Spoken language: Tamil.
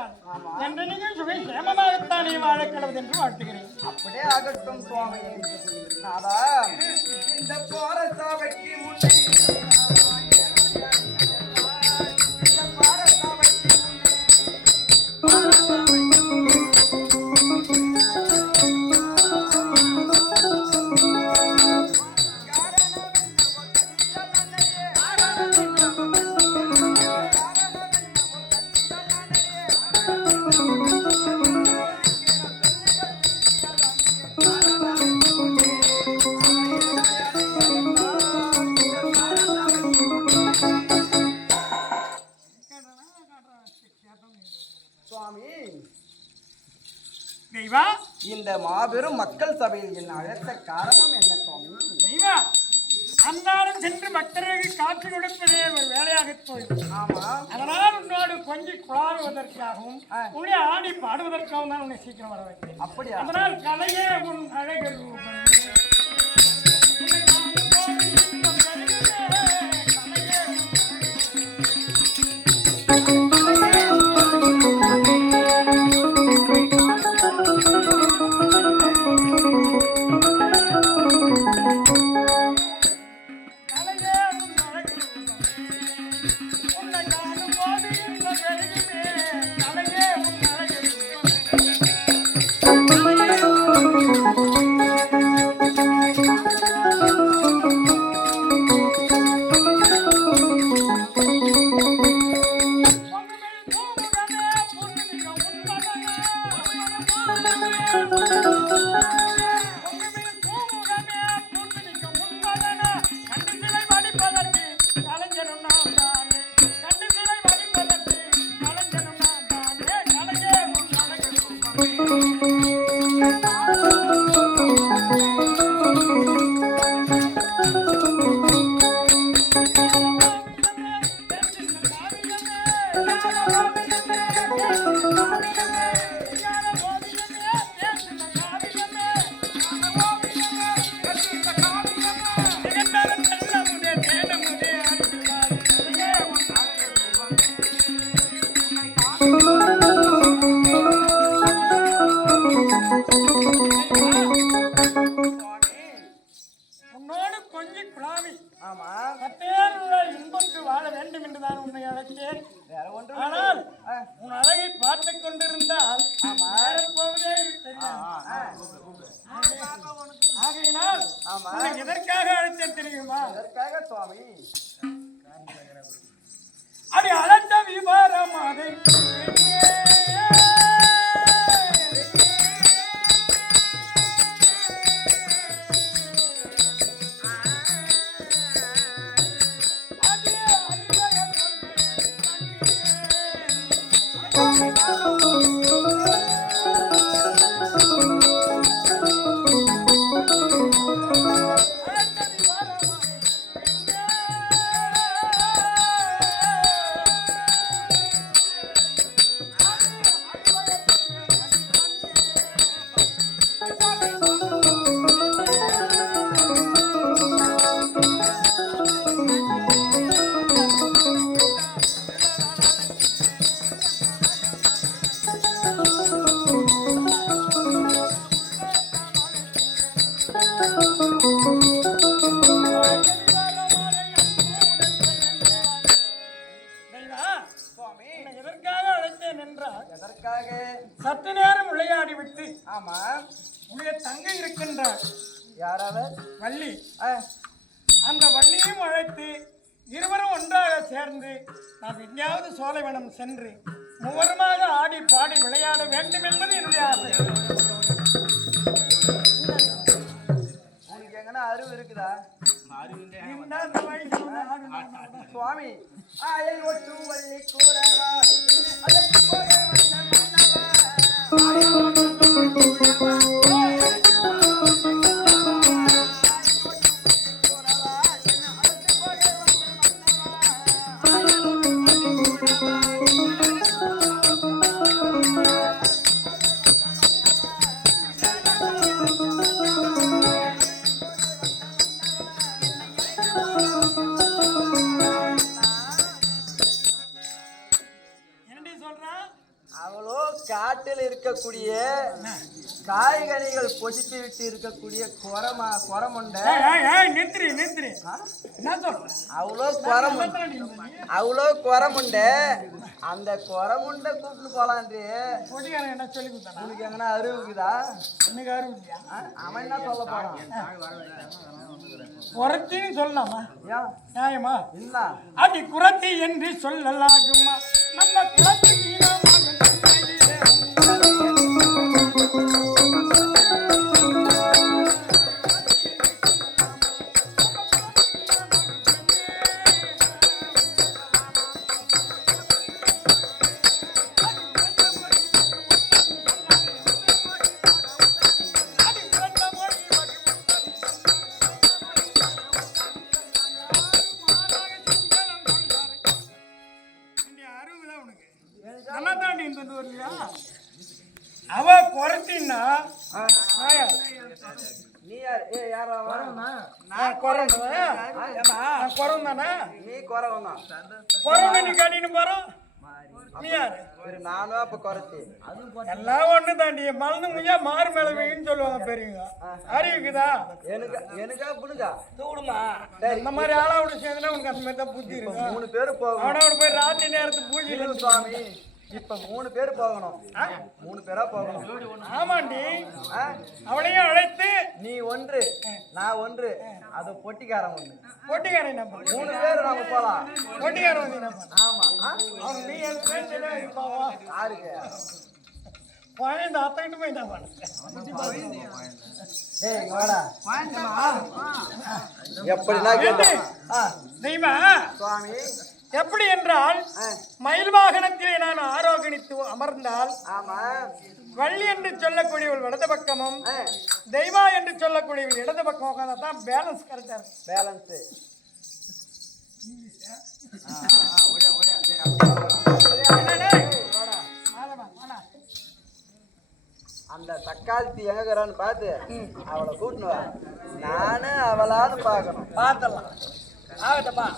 கிடையாது. என்றைக்கும் சுவை சேமமாகத்தானே வாழ கடவுள் என்று வாழ்த்துகிறேன். அப்படியே ஆகட்டும் சுவாமி. அதான் இந்த போற சாவைக்கு முன்னே இந்த மாபெரும் மக்கள் சபையில் என்ன அழைத்த காரணம் என்ன சுவாமி? தெய்வா, அன்றாடம் சென்று பக்தர்களுக்கு காட்சி கொடுப்பதே ஒரு வேலையாக போயிடுது. அதனால் உன்னோடு கொஞ்சி குழாறுவதற்காகவும் உன்னை ஆடி பாடுவதற்காகவும் தான் உன்னை சீக்கிரம் வர வைக்கிறேன். அப்படியா? அதனால் கலையே உன் அழகு ரூபம். எதற்காக அழைத்தேன் தெரியுமா? அடி அழைத்த விவரம் அதை சற்று நேரம் விளையாடி விட்டு உடைய தங்கை இருக்கின்றார். யாராவது? வள்ளி. அந்த வள்ளியும் அழைத்து இருவரும் ஒன்றாக சேர்ந்து நாம் எங்கேயாவது சோலைவனம் சென்று மூவருமாக ஆடி பாடி விளையாட வேண்டும் என்பது என்னுடைய ஆசை. உனக்கு எங்கன்னா அறிவு இருக்குதா? சுவாமி ஆயில் ஒட்டு வள்ளி கூறவா காட்டில் இருக்கக்கூடிய காய்கனிகள் பொசித்து விட்டு இருக்கக்கூடிய குரமுண்டை நிறுத்துறி என்ன சொல்ற அவ்வளோ குரமுண்டை அந்த குரமுண்டை கூப்பிட்டு போலான்றி கொடிக்காரன் என்ன சொல்லி கொடுத்தானா உனக்கு எங்கன்னா அறிவுக்குதா உனக்கு அறிவு இல்லையா அவன் என்ன சொல்ல போறான் குரத்தின்னு சொல்லலாமா ஏன் நியாயமா இல்ல அது குரத்தி என்று சொல்லலாகுமா நம்ம குரத்தி அவ குறைச்சின்னா நீ யார் யாரா நான் குறவன் தானே நீ குறவன் குறவன் நீ காட்டின்னு போறோம் நீ யாரு நானும் அப்ப குறைச்சி எல்லாம் ஒண்ணு தாண்டி மலர்ந்து முடிஞ்சா மாறு மேல வெயின்னு சொல்லுவாங்க பெரியவங்க அறிவுக்குதா எனக்கா புனுக்கா தூடுமா இந்த மாதிரி ஆளாவோட சேர்ந்துனா உனக்கு அந்த மாதிரி தான் புத்தி இருக்கு 3 பேரு போகணும் அவனோட போய் ராத்திரி நேரத்துக்கு பூஜை சுவாமி இப்ப 3 பேர் போகணும் 3 பேரா போகணும் ஆமாண்டி அவனையும் அழைத்து நீ ஒன்று நான் ஒன்று அது பொட்டிக்காரன் ஒண்ணு பொட்டிக்காரன் என்ன 3 பேர் நாம போலாம் பொட்டிக்காரன் வந்து என்ன ஆமா அவன் நீ யாருக்கு இந்த அத்தைட்டு போய் என்ன பண்ண ஏய் வாடா எப்படினா தெய்வா சுவாமி எப்படி என்றால் மயில் வாகனத்திலே நான் ஆரோகணித்து அமர்ந்தால் ஆமா வள்ளி என்று சொல்லக்கூடியவள் வலது பக்கமும் தெய்வா என்று சொல்லக்கூடியவள் இடது பக்கம் உட்கார்ந்தா பேலன்ஸ் கரெக்டா இருக்கும் பேலன்ஸ் அந்த தக்காளி எங்கறான்னு பார்த்து அவளை கூட்டணும் நானு அவளான்னு பார்க்கணும் பார்த்தலாம் ஆகட்டப்பா